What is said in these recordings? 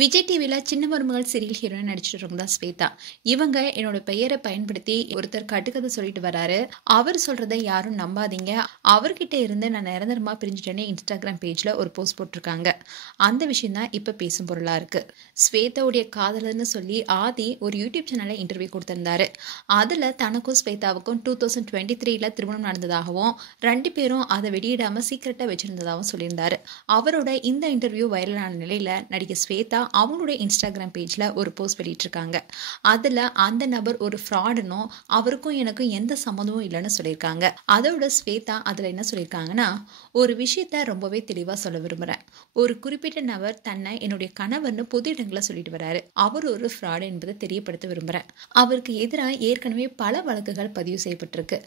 விஜய் டிவில சின்ன மருமகள் சீரியல் ஹீரோயின் நடிச்சிட்டு இருந்தா ஸ்வேதா. இவங்க என்னோட பெயரை பயன்படுத்தி ஒருத்தர் கட்டுக்கதை சொல்லிட்டு வராரு. அவர் சொல்றதை யாரும் நம்பாதீங்க. அவர்கிட்ட இருந்து நான் நிரந்தரமா பிரிஞ்சுட்டேன்னு இன்ஸ்டாகிராம் பேஜ்ல ஒரு போஸ்ட் போட்டிருக்காங்க. அந்த விஷயம் தான் இப்ப பேசும் பொருளா இருக்கு. ஸ்வேதாவுடைய காதலர்னு சொல்லி ஆதி ஒரு யூடியூப் சேனல்ல இன்டர்வியூ கொடுத்திருந்தாரு. அதுல தனக்கும் ஸ்வேதாவுக்கும் 2023ல திருமணம் நடந்ததாகவும் 2 பேரும் அதை வெளியிடாம சீக்கிரட்டா வச்சிருந்ததாகவும் சொல்லியிருந்தாரு. அவரோட இந்த இன்டர்வியூ வைரலான நிலையில நடிகை ஸ்வேதா அவங்களுடைய இன்ஸ்டாகிராம் பேஜ்ல ஒரு போஸ்ட் வெளியிட்டிருக்காங்க. அதுல அந்த நபர் ஒரு ஃப்ராடுனும் அவருக்கும் எனக்கும் எந்த சம்மந்தமும் இல்லைன்னு சொல்லியிருக்காங்க. அதோட ஸ்வேதா அதுல என்ன சொல்லியிருக்காங்கன்னா, ஒரு விஷயத்த ரொம்பவே தெளிவா சொல்ல விரும்புறேன். ஒரு குறிப்பிட்ட நபர் தன்னை என்னுடைய கணவர்னு பொது இடங்களை சொல்லிட்டு வராரு. அவர் ஒரு ஃப்ராடு என்பதை தெரியப்படுத்த விரும்புறேன். அவருக்கு எதிராக ஏற்கனவே பல வழக்குகள் பதிவு செய்யப்பட்டிருக்கு.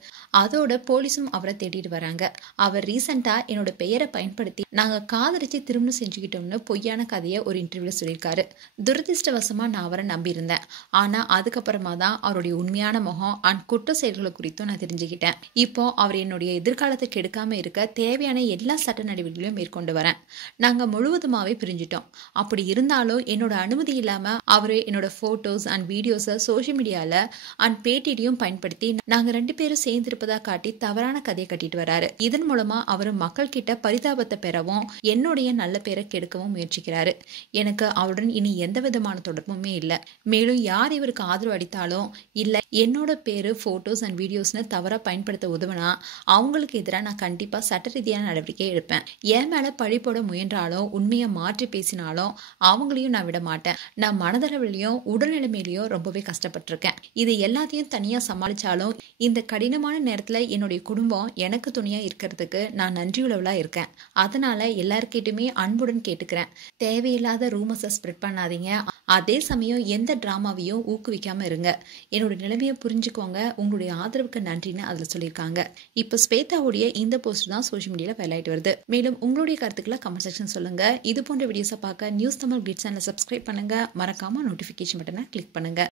அதோட போலீஸும் அவரை தேடிட்டு வராங்க. அவர் ரீசெண்டா என்னோட பெயரை பயன்படுத்தி நாங்க காதலிச்சு திருமணம் செஞ்சுக்கிட்டோம்னு பொய்யான கதையை ஒரு இன்டர்வியூல சொல்லியிருக்காரு. துரதிருஷ்டவசமா நான் அவரை நம்பியிருந்தேன். ஆனா அதுக்கப்புறமா தான் அவருடைய உண்மையான முகம் அண்ட் குற்ற செயல்களை குறித்தும் நான் தெரிஞ்சுக்கிட்டேன். இப்போ அவர் என்னுடைய எதிர்காலத்தை கெடுக்காம இருக்க தேவையான எல்லா சட்ட நடவடிக்கைகளையும் மேற்கொண்டு வரேன். நாங்க முழுவதுமாவே பிரிஞ்சிட்டோம். அப்படி இருந்தாலும் என்னோட அனுமதி இல்லாம அவரு என்னோட போட்டோஸ் அண்ட் வீடியோஸை சோசியல் மீடியால அண்ட் பேட்டியிலையும் பயன்படுத்தி நாங்க 2 பேரும் சேர்ந்திருப்பதா காட்டி தவறான கதையை கட்டிட்டு வராரு. இதன் மூலமா அவரு மக்கள் கிட்ட பரிதாபத்தை பெறவும் என்னுடைய நல்ல பேரை கெடுக்கவும் முயற்சிக்கிறாரு. எனக்கு அவருடன் இனி எந்த விதமான தொடர்புமே இல்லை. மேலும் யார் இவருக்கு ஆதரவு அளித்தாலும் இல்ல என்னோட பேரு போட்டோஸ் அண்ட் வீடியோஸ்னு தவறா பயன்படுத்த உதவினா அவங்களுக்கு எதிராக நான் கண்டிப்பா சட்ட ரீதியான நடவடிக்கை எடுப்பேன். என் மேல பழி போட முயன்றாலும் உண்மையை மாற்றி பேசினாலும் அவங்களையும் நான் விட மாட்டேன். நான் மனதளவிலையும் உடல்நிலைமையிலையும் ரொம்பவே கஷ்டப்பட்டிருக்கேன். இது எல்லாத்தையும் தனியா சமாளிச்சாலும் இந்த கடினமான நேரத்துல என்னுடைய குடும்பம் எனக்கு துணையா இருக்கிறதுக்கு நான் நன்றியுள்ளவளா இருக்கேன். அதனால எல்லார்கிட்டயுமே அன்புடன் கேட்டுக்கிறேன். தேவையில்லாத ரூமர்ஸை ஸ்ப்ரெட் பண்ணாதீங்க. அதே சமயம் எந்த டிராமாவையும் ஊக்குவிக்காம இருங்க. என்னோட நிலைமையை புரிஞ்சுக்கோங்க. உங்களுடைய ஆதரவுக்கு நன்றின்னு அதுல சொல்லியிருக்காங்க. இப்ப ஸ்வேதாவுடைய இந்த போஸ்ட் தான் சோஷியல் மீடியால வைரலாயிட்டு வருது. மேலும் உங்களுடைய கருத்துக்களை கமெண்ட் செக்ஷன் சொல்லுங்க. இது போன்ற வீடியோஸை பார்க்க நியூஸ் தமிழ் கிளிட்ஸ் சேனலை சப்ஸ்கிரைப் பண்ணுங்க. மறக்காம நோட்டிபிகேஷன் பட்டனை கிளிக் பண்ணுங்க.